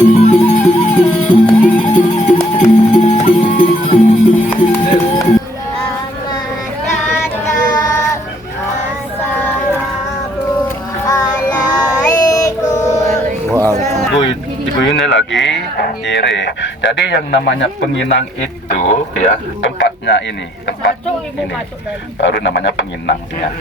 Ibu ini lagi iri. Jadi yang namanya penginang itu ya tempatnya ini, tempat ini baru namanya penginang ya.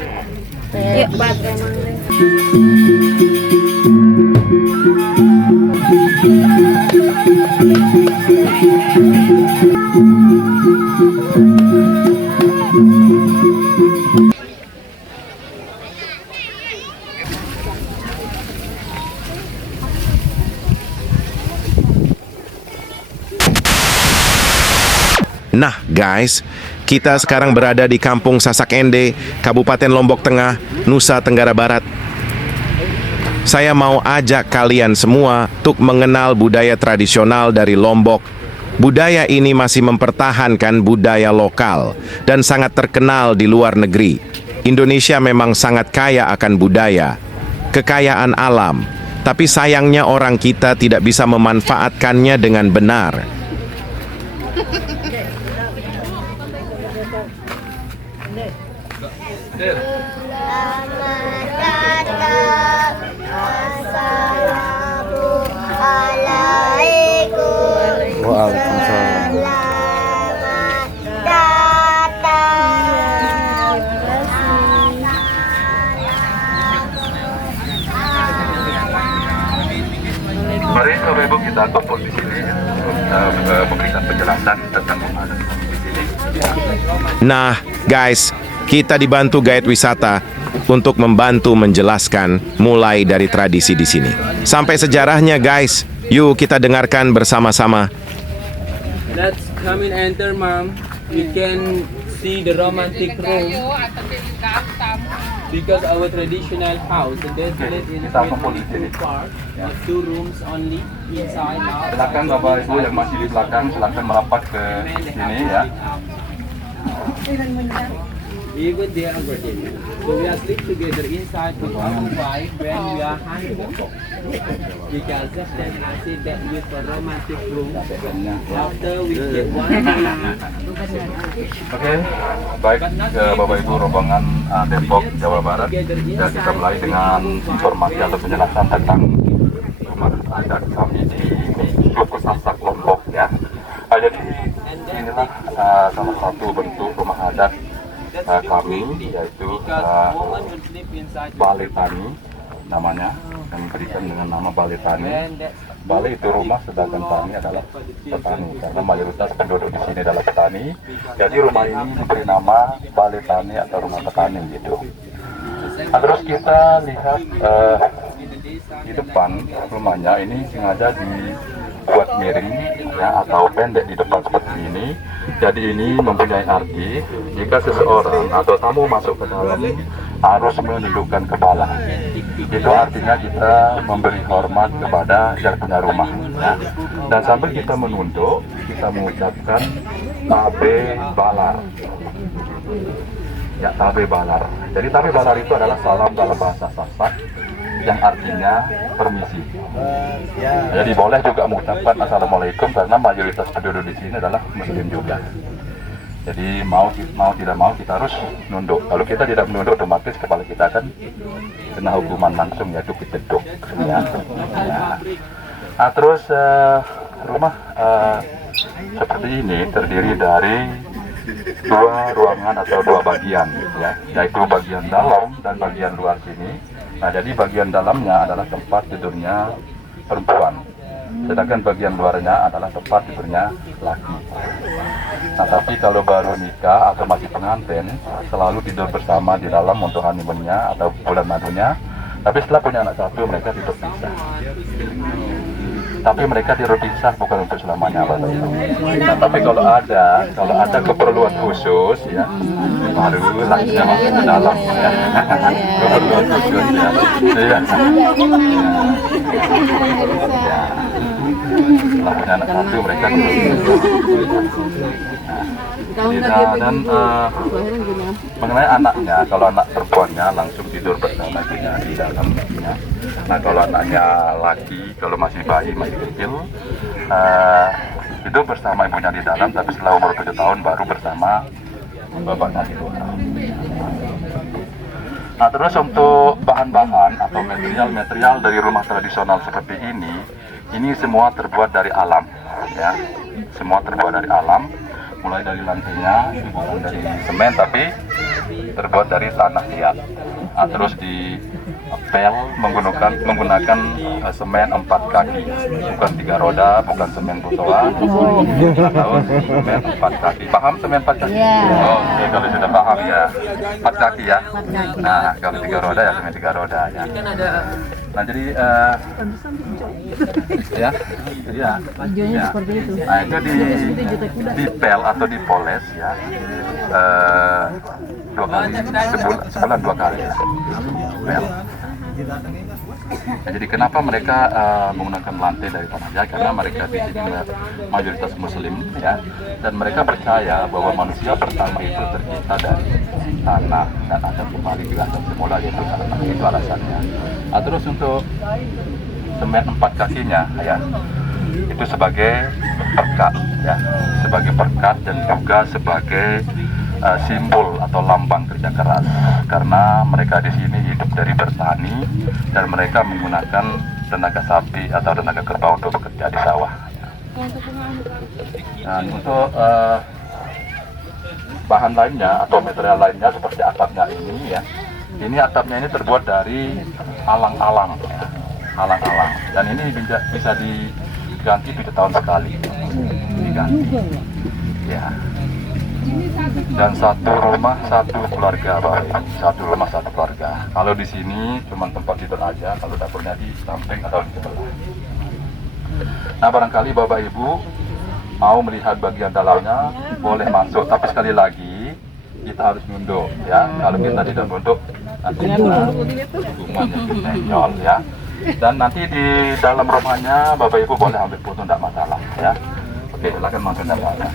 Nah guys, kita sekarang berada di Kampung Sasak Ende, Kabupaten Lombok Tengah, Nusa Tenggara Barat. Saya mau ajak kalian semua untuk mengenal budaya tradisional dari Lombok. Budaya ini masih mempertahankan budaya lokal dan sangat terkenal di luar negeri. Indonesia memang sangat kaya akan budaya, kekayaan alam, tapi sayangnya orang kita tidak bisa memanfaatkannya dengan benar. Mari Bapak Ibu kita kumpul di sini ya, untuk memberikan penjelasan tentang pemahaman di sini. Nah, guys, kita dibantu guide wisata untuk membantu menjelaskan mulai dari tradisi di sini sampai sejarahnya, guys. Yuk kita dengarkan bersama-sama. Let's come and enter, ma'am. You can see the romantic room because our traditional house in this village is two parts, two rooms only inside now. Silakan Bapak Ibu yang masih di belakang, silakan merapat ke sini ya. Even they are virgin. So we are sleep together inside with our wife when we are honeymoon. Because of them I say that with a romantic room. After we get one. Oke, baik Bapak Ibu rombongan Depok, Jawa Barat. Ya, kita mulai dengan informasi atau penjelasan tentang rumah adat kami di suku Sasak Lombok ya. Jadi inilah salah satu bentuk rumah adat kami, yaitu Balai Tani namanya, kami berikan dengan nama Balai Tani. Balai itu rumah, sedangkan Tani adalah petani, karena mayoritas penduduk di sini adalah petani. Jadi rumah ini diberi nama Balai Tani atau rumah petani gitu. Nah, terus kita lihat di depan rumahnya ini sengaja dibuat miring ya, atau pendek di depan seperti ini. Jadi ini mempunyai arti jika seseorang atau tamu masuk ke dalam harus menundukkan kepala. Itu artinya kita memberi hormat kepada yang punya rumah ya. Dan sambil kita menunduk, kita mengucapkan Tabe Balar ya, Tabe Balar. Jadi Tabe Balar itu adalah salam dalam bahasa Sasak yang artinya permisi. Jadi boleh juga mengucapkan Assalamualaikum karena mayoritas penduduk di sini adalah Muslim juga. Jadi mau tidak mau kita harus nunduk. Kalau kita tidak menunduk, otomatis kepala kita akan kena hukuman langsung, yaitu diceduk. Ya. Nah, terus rumah seperti ini terdiri dari dua ruangan atau dua bagian, ya, yaitu bagian dalam dan bagian luar sini. Nah, jadi bagian dalamnya adalah tempat tidurnya perempuan, sedangkan bagian luarnya adalah tempat tidurnya laki. Nah, tapi kalau baru nikah atau masih pengantin, selalu tidur bersama di dalam untuk honeymoonnya atau bulan madunya. Tapi setelah punya anak satu, mereka tidur pisah. Tapi mereka tidur pisah bukan untuk selamanya, Bapak Ibu. Nah, tapi kalau ada keperluan khusus, ya, baru lakinya masuk ke dalam, ya. Keperluan khusus, ya. Ya. Setelah punya anak satu, mereka tidur pisah. Dan mengenai anaknya, kalau anak perempuannya langsung tidur bersama dia di dalam. Ya. Nah kalau anaknya laki, kalau masih bayi, masih kecil, hidup bersama ibunya di dalam, tapi setelah umur 7 tahun baru bersama bapaknya di luar. Nah terus untuk bahan-bahan atau material-material dari rumah tradisional seperti ini semua terbuat dari alam, ya, semua terbuat dari alam. Mulai dari lantainya bukan dari semen tapi terbuat dari tanah liat. Nah, terus dipel menggunakan semen 4 kaki, bukan 3 roda, bukan semen botoan, atau semen 4 kaki. Paham semen 4 kaki? Oh, oke, kalau sudah paham ya 4 kaki ya. Nah kalau 3 roda ya semen 3 roda ya. Nah jadi ya. Nah itu dipel atau dipoles ya, 2 kali sebulan 2 kali ya. Pel. Nah, jadi kenapa mereka menggunakan lantai dari tanah liat? Karena mereka di sini mayoritas Muslim ya, dan mereka percaya bahwa manusia pertama itu tercipta dari tanah dan akan kembali ke asal semula, yaitu karena itu alasannya. Nah, terus untuk semen 4 kakinya ya, itu sebagai perkat ya, sebagai perkat dan juga sebagai simbol atau lambang kerja keras, karena mereka di sini hidup dari bertani dan mereka menggunakan tenaga sapi atau tenaga kerbau untuk bekerja di sawah. Dan untuk bahan lainnya atau material lainnya seperti atapnya ini ya, ini atapnya ini terbuat dari alang-alang ya, alang-alang, dan ini bisa diganti 7 tahun sekali, diganti ya. Dan satu rumah satu keluarga, Pak. Satu rumah satu keluarga. Kalau di sini cuma tempat tidur aja, kalau dapurnya di samping atau di sebelah. Nah barangkali Bapak Ibu mau melihat bagian dalamnya, boleh masuk, tapi sekali lagi kita harus nunduk ya. Kalau kita tidak nunduk nanti hukumannya menonjol ya. Dan nanti di dalam rumahnya Bapak Ibu boleh ambil foto, tidak masalah ya. Oke, silakan masuk dalamnya.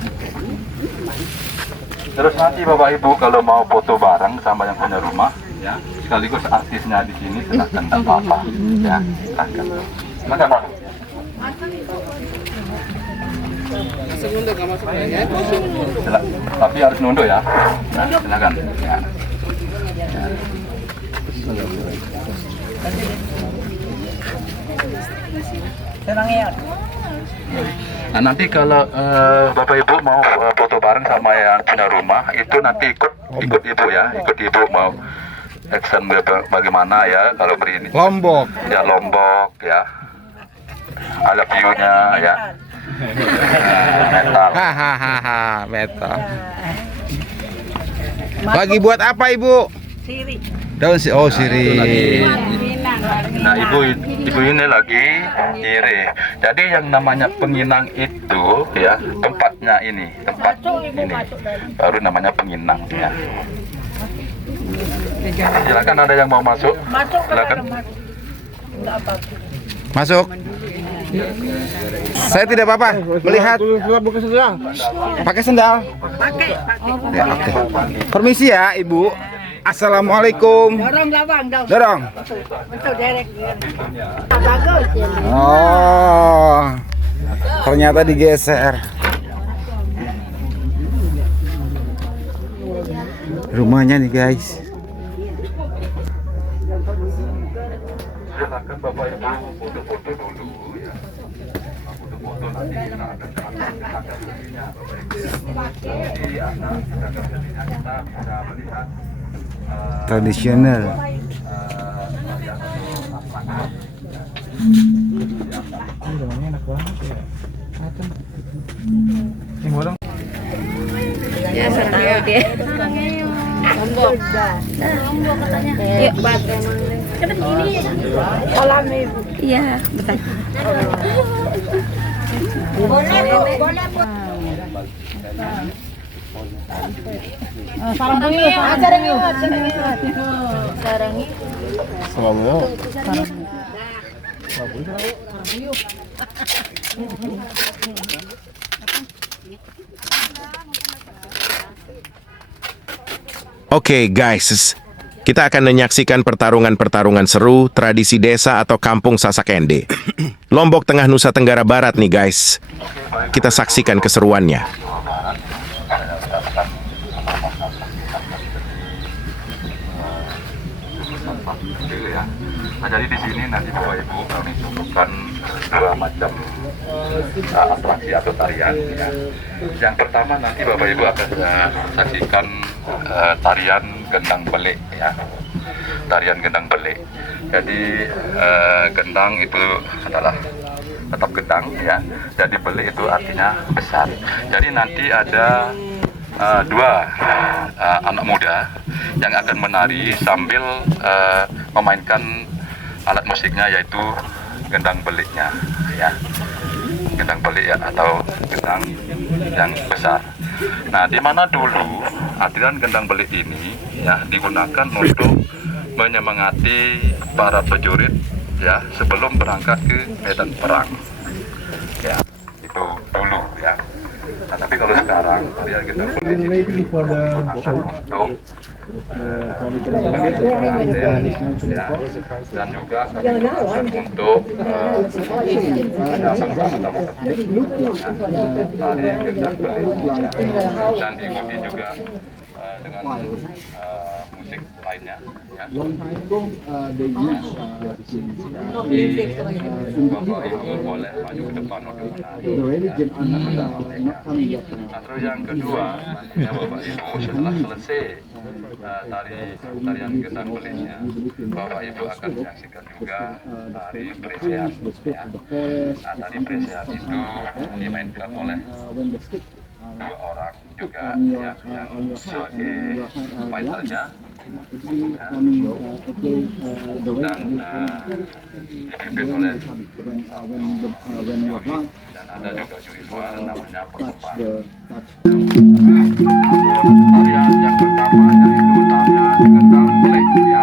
Terus nanti Bapak Ibu kalau mau foto bareng sama yang punya rumah ya, sekaligus artisnya di sini, silahkan, tidak apa-apa ya, silahkan. Silakan Pak. Tapi harus nunduk ya. Nah, silakan. Ya. Nah nanti kalau Bapak Ibu mau foto bareng sama yang punya rumah, itu nanti ikut Ibu ya, ikut Ibu mau action bagaimana ya, kalau beri ini Lombok ya, ada view-nya ya. Metal. Metal. Lagi buat apa Ibu? Siri. Daun sirih. Nah ibu ini lagi nyirih. Jadi yang namanya penginang itu ya, tempatnya ini, tempat ini baru namanya penginang ya. Silakan, ada yang mau masuk? Silakan. Masuk. Saya tidak apa-apa melihat. Pakai sendal. Ya, oke. Permisi ya Ibu. Assalamualaikum. Dorong lawang dong. Dorong. Betul derek. Bagus ya. Oh. Ternyata digeser. Rumahnya nih guys. Silakan Bapak Ibu foto-foto dulu ya. Foto-foto nanti kita akan kita bisa melihat Tradisional. Ya sarang dia. Lombok. Lombok katanya. Yuk, bagai emang. Cepet gini. Kolam Ibu. Iya, betul. Boleh, Bu. Boleh, Bu. Sarang bunyi, sarang iwat, sarang Oke guys, Kita akan menyaksikan pertarungan-pertarungan seru tradisi desa atau kampung Sasak Ende. Lombok Tengah, Nusa Tenggara Barat nih guys. Kita saksikan keseruannya. Nah, jadi di sini nanti Bapak Ibu kami cukupkan dua macam atraksi atau tarian. Ya. Yang pertama nanti Bapak Ibu akan saksikan tarian gendang belik, ya. Tarian gendang belik. Jadi gendang itu adalah tetap gendang, ya. Jadi belik itu artinya besar. Jadi nanti ada dua anak muda yang akan menari sambil memainkan alat musiknya, yaitu gendang beliknya, ya. Gendang belik, ya, atau gendang yang besar. Nah, di mana dulu aliran gendang belik ini, ya, digunakan untuk menyemangati para prajurit, ya, sebelum berangkat ke medan perang, ya, itu dulu, ya. Nah, tapi kalau sekarang tarian gendang belik ini digunakan untuk ya, dan juga untuk tari gendang belik, dan diikuti juga dengan musik lainnya, ya. Bapak Ibu boleh maju ke depan untuk menari. Nah, terus yang kedua, nantinya Bapak Ibu setelah selesai tarian gendang beliknya, Bapak Ibu akan menyaksikan juga tari presean, ya. Nah, tari presean itu dimainkan oleh dua orang juga, ya, yang sebagai fighternya, ya, dan dipimpin oleh juri, dan ada juga juri luar namanya perempuan. Tarian yang pertama yaitu tarian gendang belik, ya.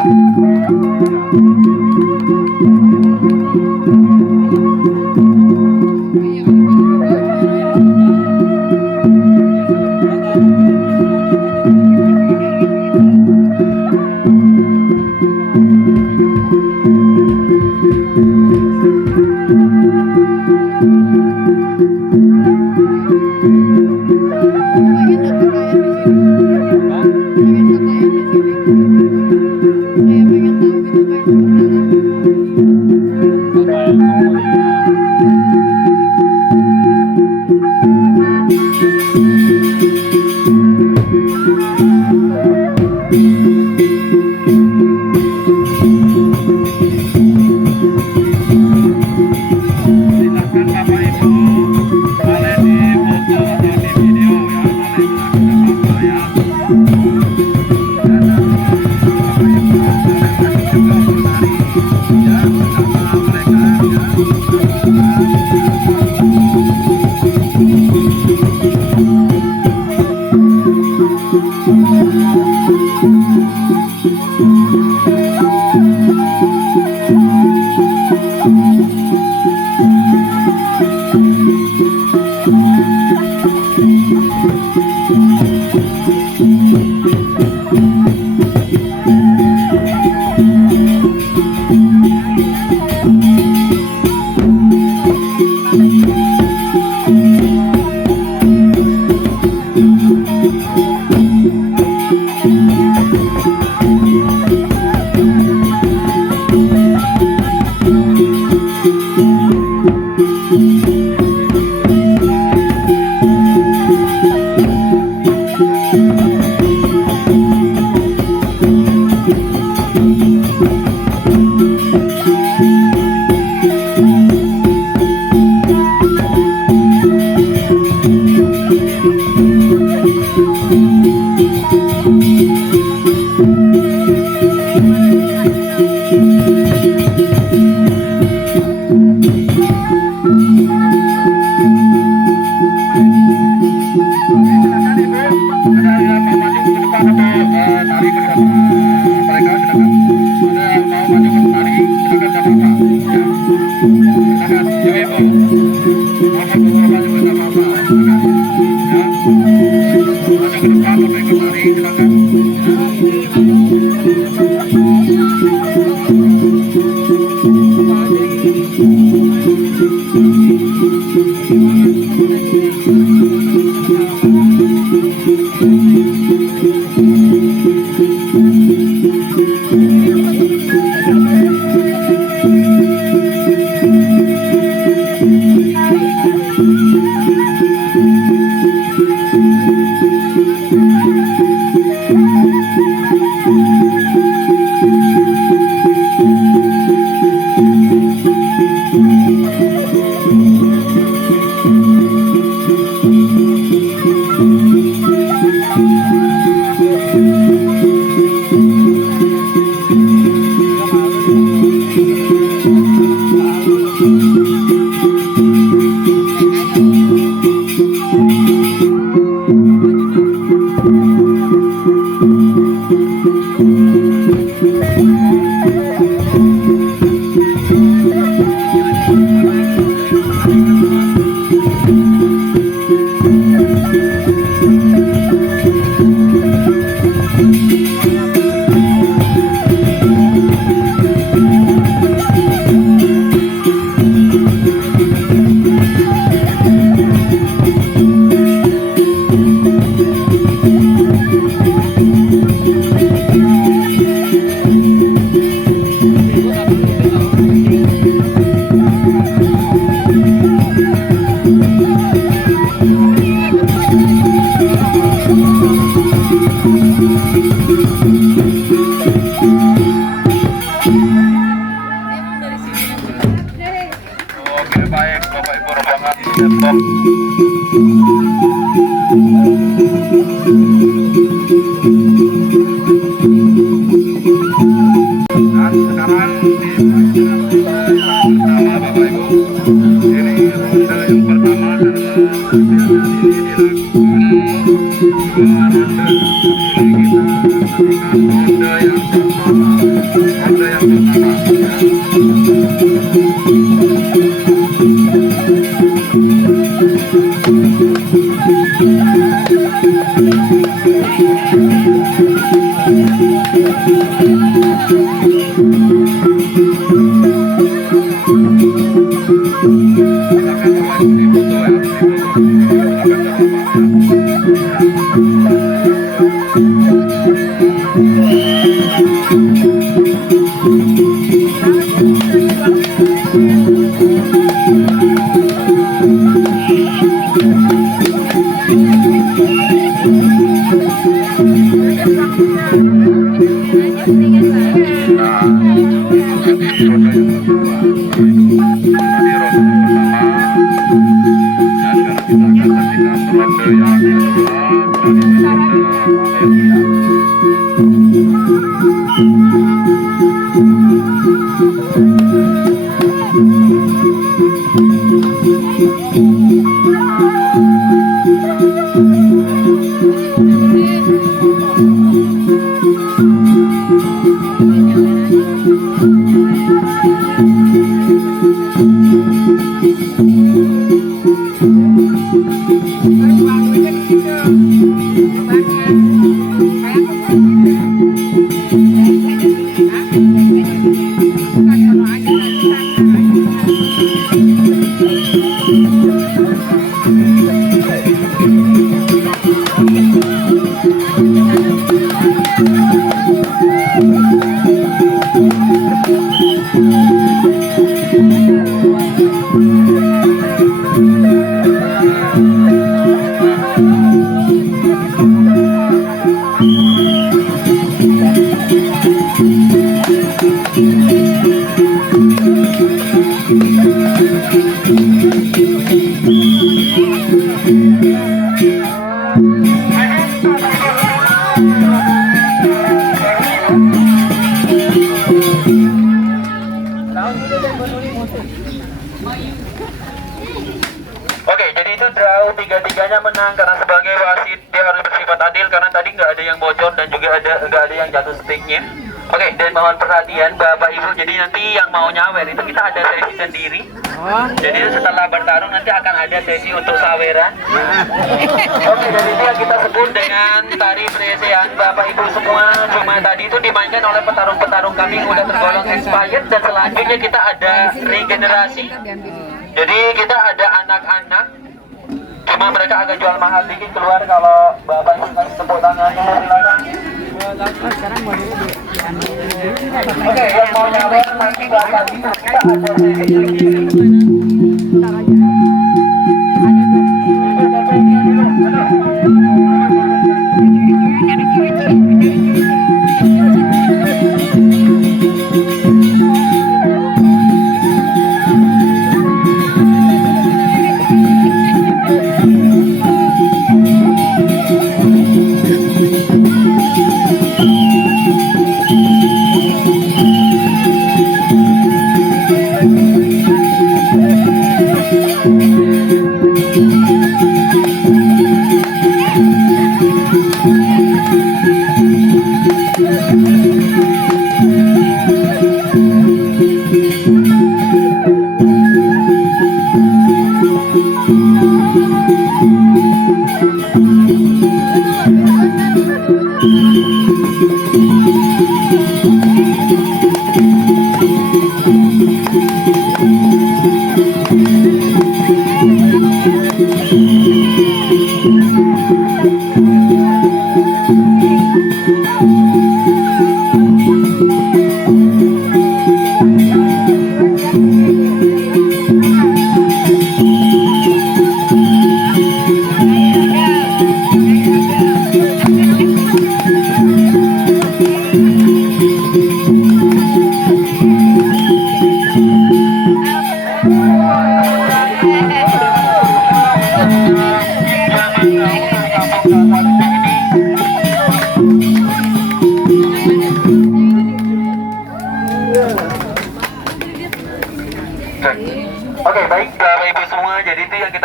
Depok. Dan sekarang pertama Bapak Ibu, ini ronde yang pertama dan kegiatan ini dilakukan 2 ronde. Ini kita saksikan ronde yang pertama. Ronde yang pertama. Oke, jadi itu draw tiga-tiganya menang karena sebagai wasit dia harus bersifat adil karena tadi nggak ada yang bocor dan juga nggak ada yang jatuh sticknya. Oke, dan mohon perhatian Bapak Ibu, jadi nanti yang mau nyawer itu kita ada sesi sendiri. Jadi setelah bertarung nanti akan ada sesi untuk saweran. Oke, dan itu yang kita sebut dengan tari presean Bapak Ibu semua. Cuma tadi itu dimainkan oleh petarung-petarung kami yang udah tergolong expired dan selanjutnya kita ada regenerasi. Jadi kita ada anak-anak, cuma mereka agak jual mahal dikit keluar kalau Bapak Ibu kasih tepuk tangannya silakan. Oke, yang mau nyawer nanti belakang kita ada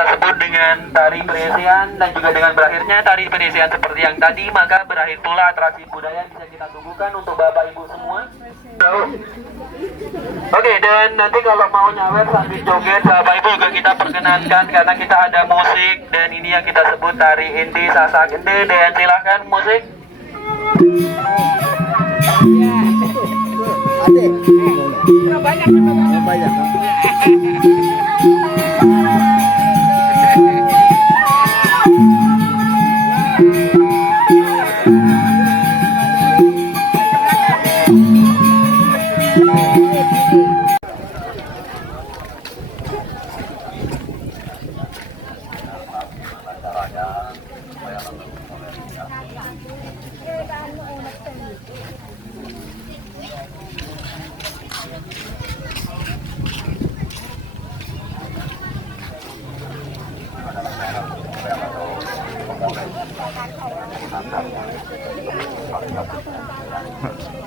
sebut dengan tari perisian, dan juga dengan berakhirnya tari perisian seperti yang tadi, maka berakhir pula atraksi budaya yang bisa kita tunggukan untuk Bapak Ibu semua. Oke, dan nanti kalau mau nyawer sambil joget, Bapak Ibu juga kita perkenankan karena kita ada musik, dan ini yang kita sebut tari Ende Sasak Ende, dan silahkan musik.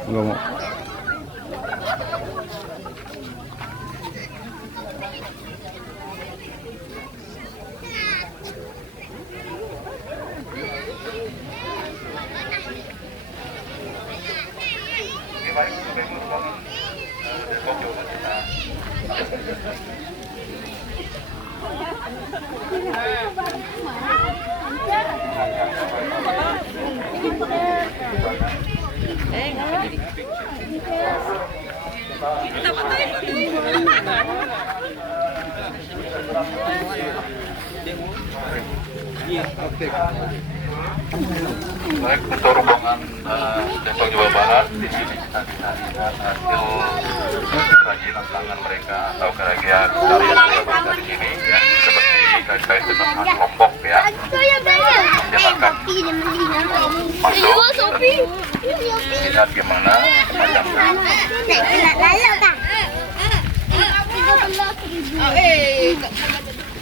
Nggak mau. Baik, untuk rombongan Depok Jawa Barat, di sini kita bisa lihat hasil kerajinan tangan mereka atau karya mereka di sini, ya, seperti kait-kait dengan Lombok, ya. Silakan masuk, lihat gimana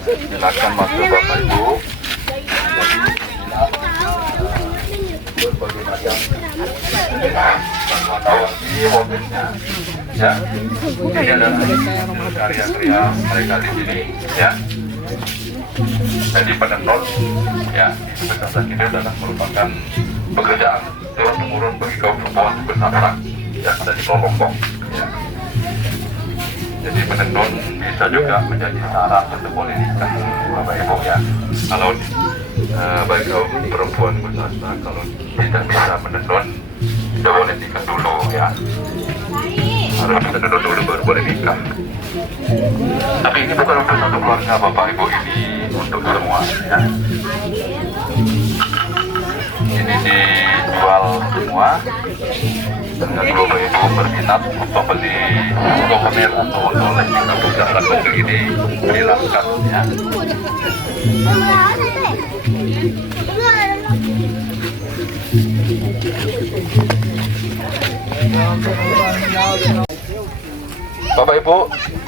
silakan masuk Bapak Ibu. Berbagai macam mobilnya, ya. Ini adalah karya-karya mereka di sini, ya. Jadi penenun, ya, Sasak ini adalah merupakan pekerjaan turun-temurun bagi kaum perempuan bersasak yang ada di Lombok, ya. Jadi menenun bisa juga menjadi sarana untuk pendidikan Bapak Ibu, ya. Kalau bagi kaum perempuan bersasak, kalau tidak bisa menenun, tidak boleh nikah dulu, ya. Harus menenun dulu baru boleh nikah. Tapi ini bukan untuk satu keluarga Bapak Ibu, ini untuk semua, ya. Ini dijual semua. Dan kalau Bapak Ibu berminat untuk beli souvenir atau oleh untuk dasar bentuk ini, silakan, ya. Bapak Ibu,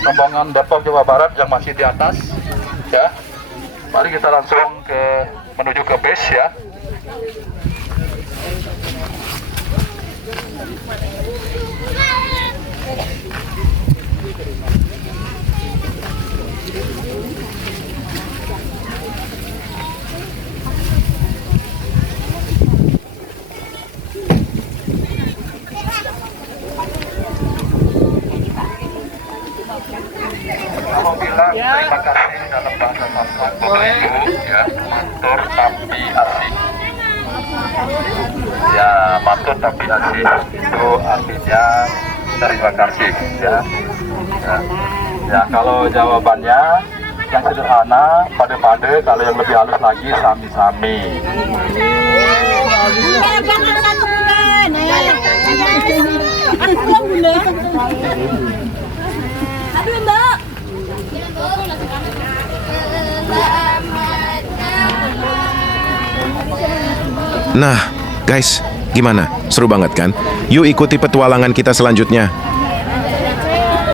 rombongan Depok Jawa Barat yang masih di atas, ya. Mari kita langsung menuju ke base, ya. Mau bilang terima kasih dalam bahasa Sasak, Bapak Ibu, ya, matur tapi asik. Ya, matur tapi asik itu artinya terima kasih, ya. Ya, kalau jawabannya yang sederhana, pade-pade, kalau yang lebih halus lagi sami-sami. Nah, guys, gimana? Seru banget kan? Yuk ikuti petualangan kita selanjutnya.